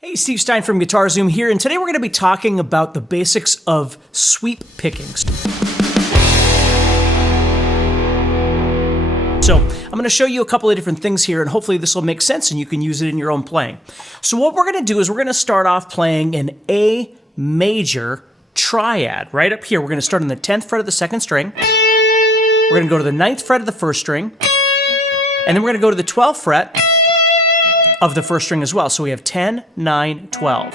Hey, Steve Stine from Guitar Zoom here, and today we're going to be talking about the basics of sweep picking. So I'm going to show you a couple of different things here, and hopefully this will make sense and you can use it in your own playing. So what we're going to do is we're going to start off playing an A major triad. Right up here, we're going to start on the 10th fret of the second string. We're going to go to the 9th fret of the first string, and then we're going to go to the 12th fret of the first string as well. So we have 10, 9, 12.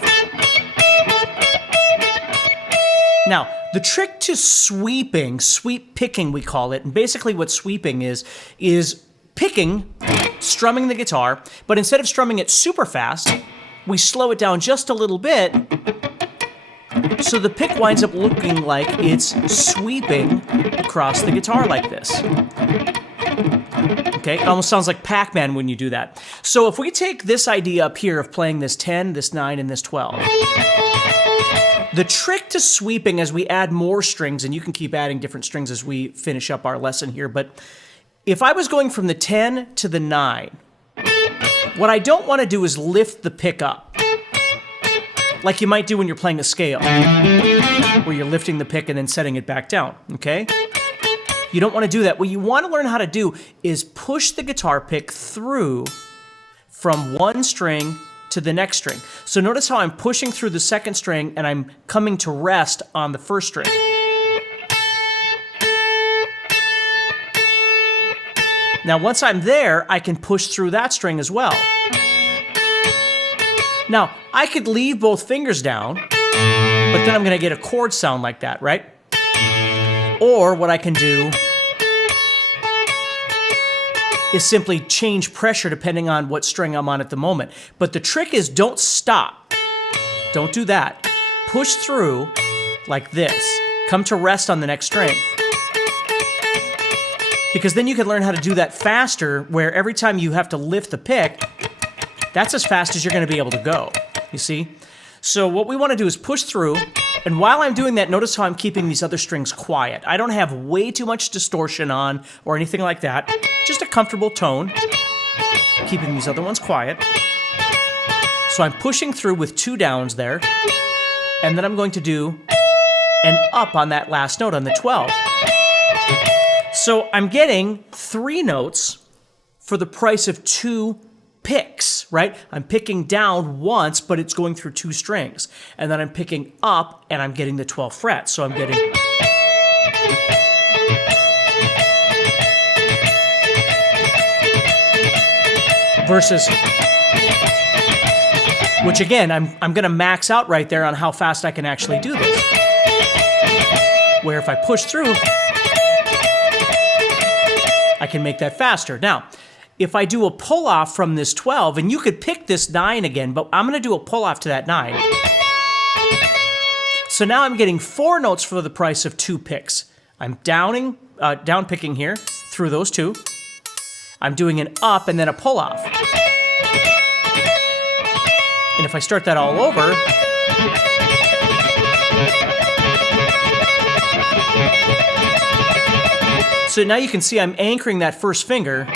Now, the trick to sweeping, sweep picking we call it, and basically what sweeping is picking, strumming the guitar, but instead of strumming it super fast, we slow it down just a little bit, so the pick winds up looking like it's sweeping across the guitar like this. Okay, it almost sounds like Pac-Man when you do that. So if we take this idea up here of playing this 10, this 9, and this 12, the trick to sweeping as we add more strings, and you can keep adding different strings as we finish up our lesson here, but if I was going from the 10 to the 9, what I don't want to do is lift the pick up, like you might do when you're playing a scale, where you're lifting the pick and then setting it back down, okay? You don't want to do that. What you want to learn how to do is push the guitar pick through from one string to the next string. So notice how I'm pushing through the second string and I'm coming to rest on the first string. Now once I'm there, I can push through that string as well. Now, I could leave both fingers down, but then I'm going to get a chord sound like that, right? Or what I can do is simply change pressure depending on what string I'm on at the moment. But the trick is don't stop. Don't do that. Push through like this. Come to rest on the next string. Because then you can learn how to do that faster, where every time you have to lift the pick, that's as fast as you're going to be able to go. You see? So what we want to do is push through. And while I'm doing that, notice how I'm keeping these other strings quiet. I don't have way too much distortion on or anything like that. Just a comfortable tone, keeping these other ones quiet. So I'm pushing through with two downs there, and then I'm going to do an up on that last note on the 12. So I'm getting 3 notes for the price of 2 picks, right? I'm picking down once, but it's going through 2 strings. And then I'm picking up, and I'm getting the 12th fret. So I'm getting... versus... which again, I'm going to max out right there on how fast I can actually do this. Where if I push through, I can make that faster. Now, if I do a pull-off from this 12, and you could pick this 9 again, but I'm going to do a pull-off to that 9. So now I'm getting 4 notes for the price of 2 picks. I'm down picking here through those 2. I'm doing an up and then a pull-off. And if I start that all over, so now you can see I'm anchoring that first finger.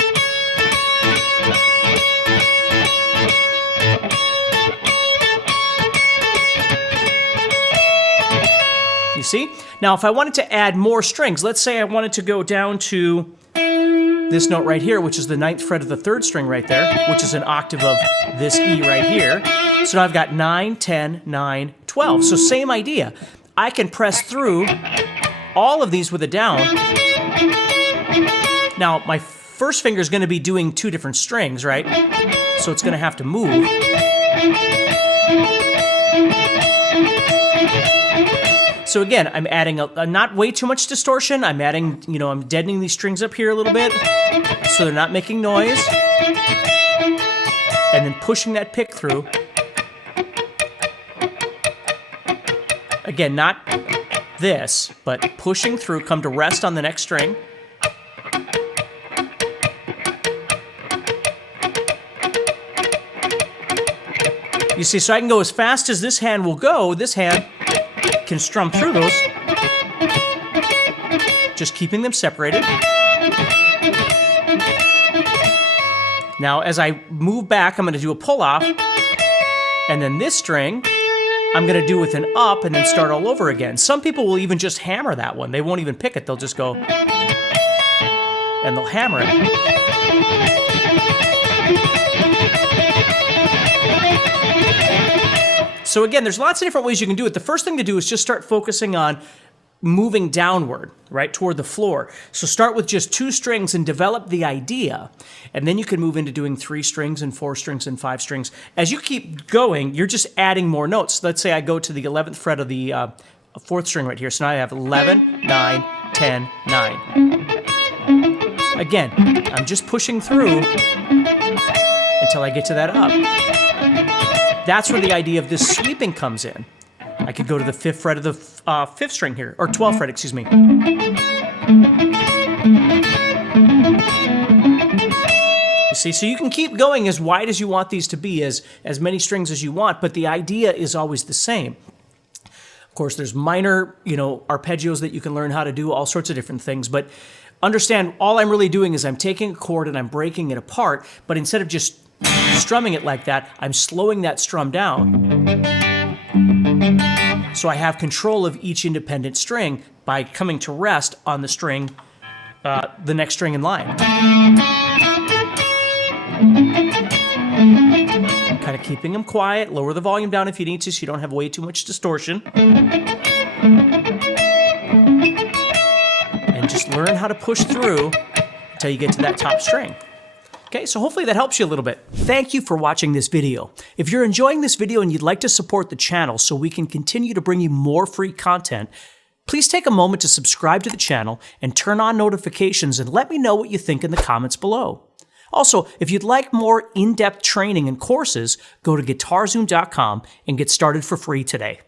You see? Now, if I wanted to add more strings, let's say I wanted to go down to this note right here, which is the 9th fret of the 3rd string right there, which is an octave of this E right here. So now I've got 9, 10, 9, 12. So same idea. I can press through all of these with a down. Now, my first finger is going to be doing 2 different strings, right? So it's going to have to move. So again, I'm adding not way too much distortion. I'm adding, I'm deadening these strings up here a little bit so they're not making noise. And then pushing that pick through. Again, not this, but pushing through, come to rest on the next string. You see, so I can go as fast as this hand will go. This hand can strum through those, just keeping them separated. Now, as I move back, I'm going to do a pull-off, And then this string, I'm going to do with an up and then start all over again. Some people will even just hammer that one. They won't even pick it. They'll just go, and they'll hammer it. So again, there's lots of different ways you can do it. The first thing to do is just start focusing on moving downward, right, toward the floor. So start with just 2 strings and develop the idea. And then you can move into doing 3 strings and 4 strings and 5 strings. As you keep going, you're just adding more notes. Let's say I go to the 11th fret of the 4th string right here. So now I have 11, 9, 10, 9. Again, I'm just pushing through until I get to that up. That's where the idea of this sweeping comes in. I could go to the 5th fret of the 5th string here, or 12th fret, excuse me. You see, so you can keep going as wide as you want these to be, as many strings as you want, but the idea is always the same. Of course, there's minor, arpeggios that you can learn how to do, all sorts of different things, but understand all I'm really doing is I'm taking a chord and I'm breaking it apart, but instead of just strumming it like that, I'm slowing that strum down. So I have control of each independent string by coming to rest on the string, the next string in line. Kind of keeping them quiet, lower the volume down if you need to so you don't have way too much distortion. And just learn how to push through until you get to that top string. Okay, so hopefully that helps you a little bit. Thank you for watching this video. If you're enjoying this video and you'd like to support the channel so we can continue to bring you more free content, please take a moment to subscribe to the channel and turn on notifications and let me know what you think in the comments below. Also, if you'd like more in-depth training and courses, go to guitarzoom.com and get started for free today.